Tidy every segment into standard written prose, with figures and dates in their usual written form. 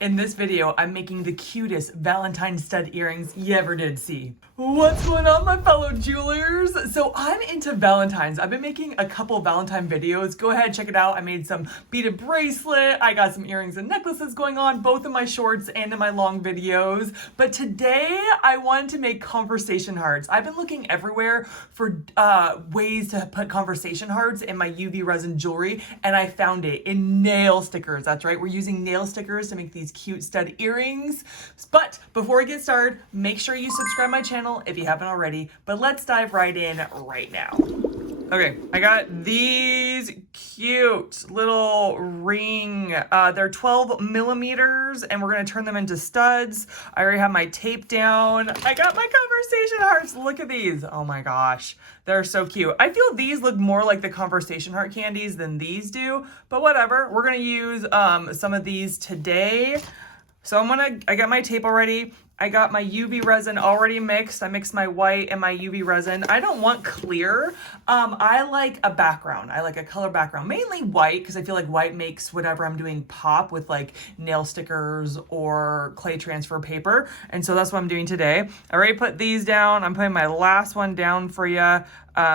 In this video, I'm making the cutest Valentine stud earrings you ever did see. What's going on, my fellow jewelers? So I'm into Valentines. I've been making a couple Valentine videos. Go ahead, check it out. I made some beaded bracelet. I got some earrings and necklaces going on, both in my shorts and in my long videos. But today, I wanted to make conversation hearts. I've been looking everywhere for ways to put conversation hearts in my UV resin jewelry, and I found it in nail stickers. That's right, we're using nail stickers to make these cute stud earrings. But before we get started, make sure you subscribe my channel if you haven't already, but let's dive right in right now. Okay, I got these cute little ring. They're 12 millimeters and we're gonna turn them into studs. I already have my tape down. I got my conversation hearts. Look at these. Oh my gosh, they're so cute. I feel these look more like the conversation heart candies than these do, but whatever. We're gonna use some of these today. So I got my tape already. I got my UV resin already mixed. I mixed my white and my UV resin. I don't want clear. I like a background. I like a color background, mainly white, because I feel like white makes whatever I'm doing pop with like nail stickers or clay transfer paper. And so that's what I'm doing today. I already put these down. I'm putting my last one down for you.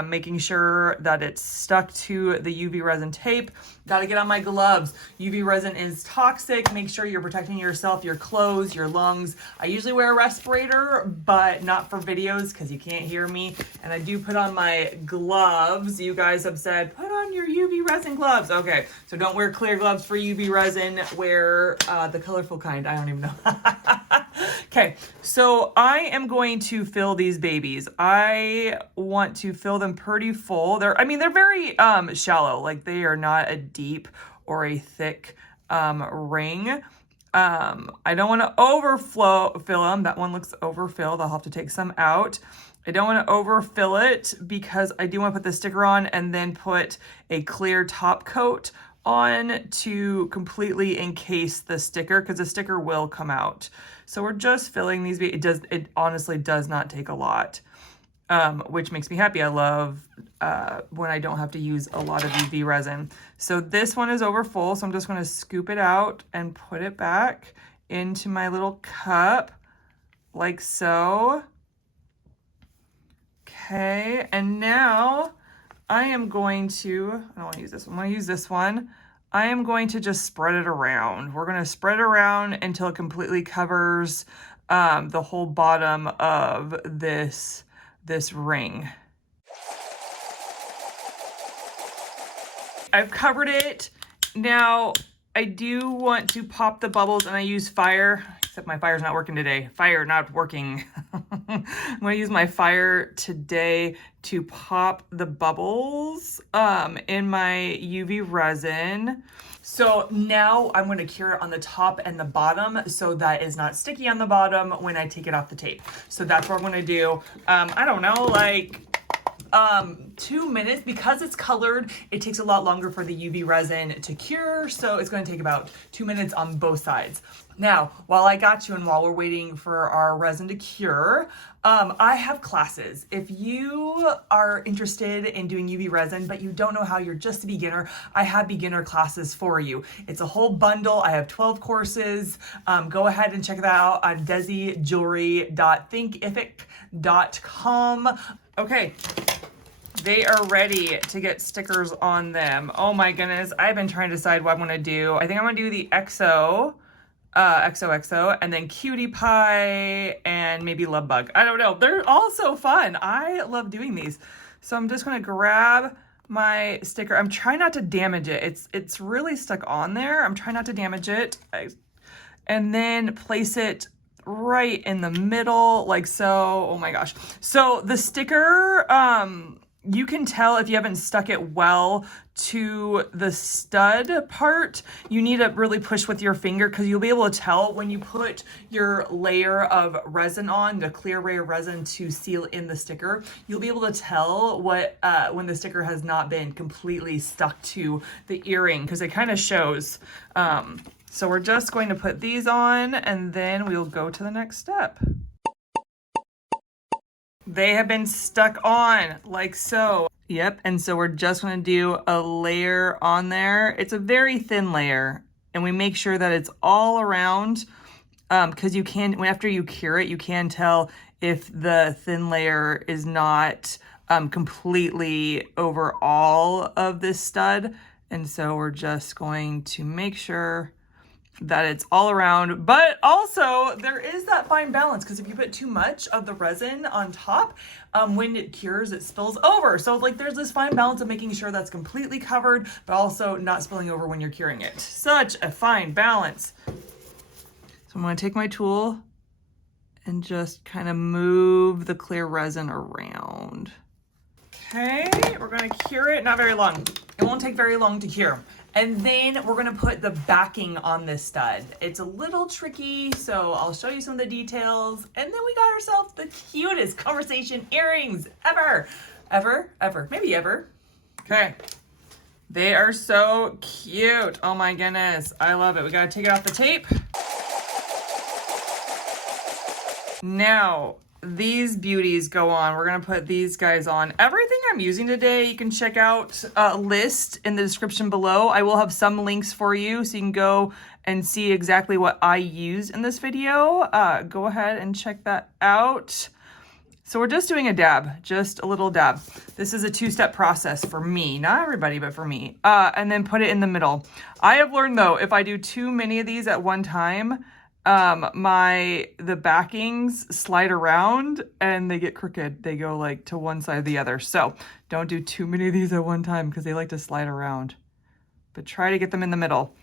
Making sure that it's stuck to the UV resin tape. Gotta get on my gloves. UV resin is toxic. Make sure you're protecting yourself, your clothes, your lungs. I usually wear a respirator, but not for videos because you can't hear me. And I do put on my gloves. You guys have said, put on your UV resin gloves. Okay, so don't wear clear gloves for UV resin. Wear the colorful kind. I don't even know. Okay, so I am going to fill these babies. I want to fill them pretty full. They're very shallow. Like they are not a deep or a thick ring. I don't want to fill them. That one looks overfilled. I'll have to take some out. I don't want to overfill it because I do want to put the sticker on and then put a clear top coat on to completely encase the sticker, because the sticker will come out. So we're just filling these. It honestly does not take a lot, which makes me happy. I love when I don't have to use a lot of UV resin. So this one is over full, so I'm just going to scoop it out and put it back into my little cup like so. Okay, and now I don't want to use this one. I'm going to use this one. I am going to just spread it around. We're going to spread it around until it completely covers the whole bottom of this ring. I've covered it. Now, I do want to pop the bubbles, and I use fire, except my fire's not working today. Fire not working. I'm going to use my fire today to pop the bubbles in my UV resin. So now I'm going to cure it on the top and the bottom so that it's not sticky on the bottom when I take it off the tape. So that's what I'm going to do. I don't know, like 2 minutes. Because it's colored, it takes a lot longer for the UV resin to cure, so it's going to take about 2 minutes on both sides. Now, while I got you and while we're waiting for our resin to cure, I have classes. If you are interested in doing UV resin, but you don't know how, you're just a beginner, I have beginner classes for you. It's a whole bundle. I have 12 courses. Go ahead and check that out on desijewelry.thinkific.com. Okay. They are ready to get stickers on them. Oh my goodness. I've been trying to decide what I'm going to do. I think I'm going to do the XOXO, and then Cutie Pie, and maybe Love Bug. I don't know. They're all so fun. I love doing these. So I'm just going to grab my sticker. I'm trying not to damage it. It's really stuck on there. I'm trying not to damage it. And then place it right in the middle like so. Oh my gosh. So the sticker, you can tell if you haven't stuck it well to the stud part. You need to really push with your finger, because you'll be able to tell when you put your layer of resin on, the clear layer of resin to seal in the sticker. You'll be able to tell when the sticker has not been completely stuck to the earring, because it kind of shows. So we're just going to put these on, and then we'll go to the next step. They have been stuck on like so. Yep, and so we're just gonna do a layer on there. It's a very thin layer. and we make sure that it's all around, because you can, after you cure it, you can tell if the thin layer is not completely over all of this stud. And so we're just going to make sure that it's all around, but also there is that fine balance, because if you put too much of the resin on top, when it cures, it spills over. So like there's this fine balance of making sure that's completely covered, but also not spilling over when you're curing it. Such a fine balance. So I'm going to take my tool and just kind of move the clear resin around. Okay, we're going to cure it, not very long. It won't take very long to cure. And then we're gonna put the backing on this stud. It's a little tricky, so I'll show you some of the details. And then we got ourselves the cutest conversation earrings ever. Maybe ever. Okay. They are so cute. Oh my goodness, I love it. We gotta take it off the tape. Now, these beauties go on. We're gonna put these guys on. Everything I'm using today, you can check out a list in the description below. I will have some links for you so you can go and see exactly what I used in this video. Go ahead and check that out. So we're just doing a dab, just a little dab. This is a two-step process for me, not everybody, but for me. And then put it in the middle. I have learned though, if I do too many of these at one time, the backings slide around and they get crooked. They go like to one side or the other. So don't do too many of these at one time because they like to slide around. But try to get them in the middle.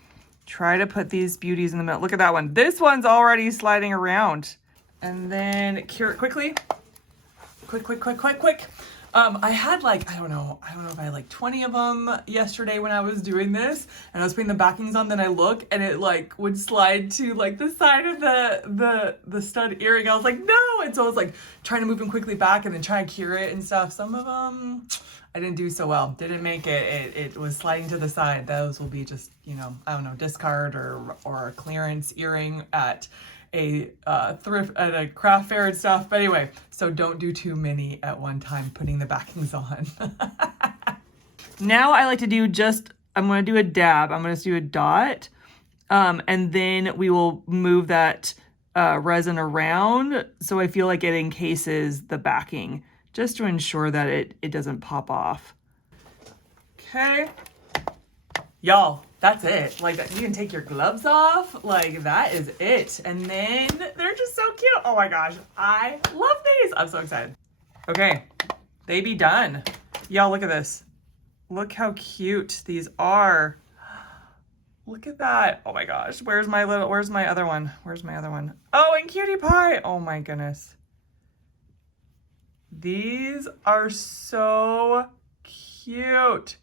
Try to put these beauties in the middle. Look at that one. This one's already sliding around. And then cure it quickly. Quick. I had like, I don't know if I had like 20 of them yesterday when I was doing this, and I was putting the backings on, then I look and it like would slide to like the side of the stud earring. I was like, no. And so I was like trying to move them quickly back and then try and cure it and stuff. Some of them I didn't do so well. Didn't make it. It was sliding to the side. Those will be just, you know, I don't know, discard or a clearance earring at a thrift at a craft fair and stuff. But anyway, so don't do too many at one time putting the backings on. Now I like to do I'm going to do a dab. I'm going to do a dot. And then we will move that resin around so I feel like it encases the backing, just to ensure that it doesn't pop off. Okay. Y'all, that's it. Like, you can take your gloves off. Like, that is it. And then they're just so cute. Oh my gosh, I love these. I'm so excited. Okay, they be done. Y'all, look at this. Look how cute these are. Look at that. Oh my gosh, where's my other one? Oh, and Cutie Pie. Oh my goodness. These are so cute.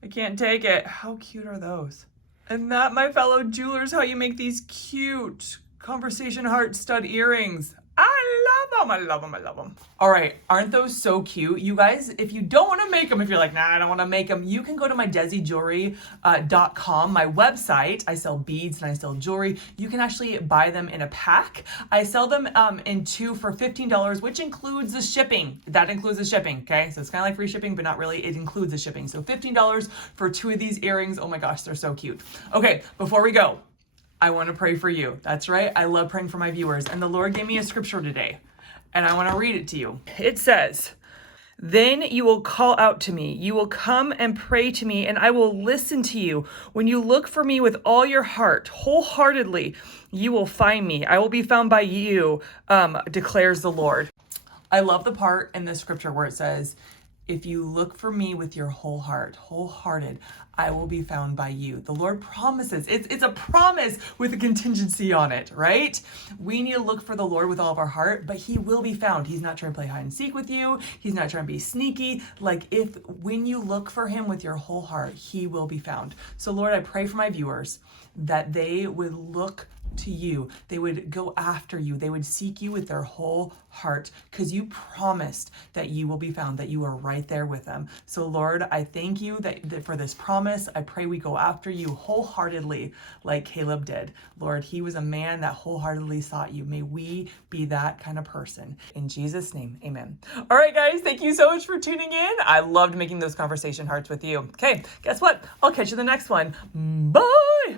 I can't take it. How cute are those? And that, my fellow jewelers, how you make these cute conversation heart stud earrings. I love them. All right, aren't those so cute? You guys, if you don't want to make them, if you're like, nah, I don't want to make them, you can go to my DesiJewelry.com, my website. I sell beads and I sell jewelry. You can actually buy them in a pack. I sell them in two for $15, which includes the shipping. That includes the shipping, okay? So it's kind of like free shipping, but not really. It includes the shipping. So $15 for two of these earrings. Oh my gosh, they're so cute. Okay, before we go, I want to pray for you. That's right. I love praying for my viewers. And the Lord gave me a scripture today, and I want to read it to you. It says, "Then you will call out to me. You will come and pray to me, and I will listen to you. When you look for me with all your heart, wholeheartedly, you will find me. I will be found by you, declares the Lord." I love the part in the scripture where it says, if you look for me with your whole heart, wholehearted, I will be found by you. The Lord promises. It's a promise with a contingency on it, right? We need to look for the Lord with all of our heart, but he will be found. He's not trying to play hide and seek with you. He's not trying to be sneaky. Like, when you look for him with your whole heart, he will be found. So Lord, I pray for my viewers that they would look to you. They would go after you. They would seek you with their whole heart, because you promised that you will be found, that you are right there with them. So Lord, I thank you that for this promise. I pray we go after you wholeheartedly like Caleb did. Lord, he was a man that wholeheartedly sought you. May we be that kind of person. In Jesus' name, amen. All right, guys, thank you so much for tuning in. I loved making those conversation hearts with you. Okay, guess what? I'll catch you in the next one. Bye.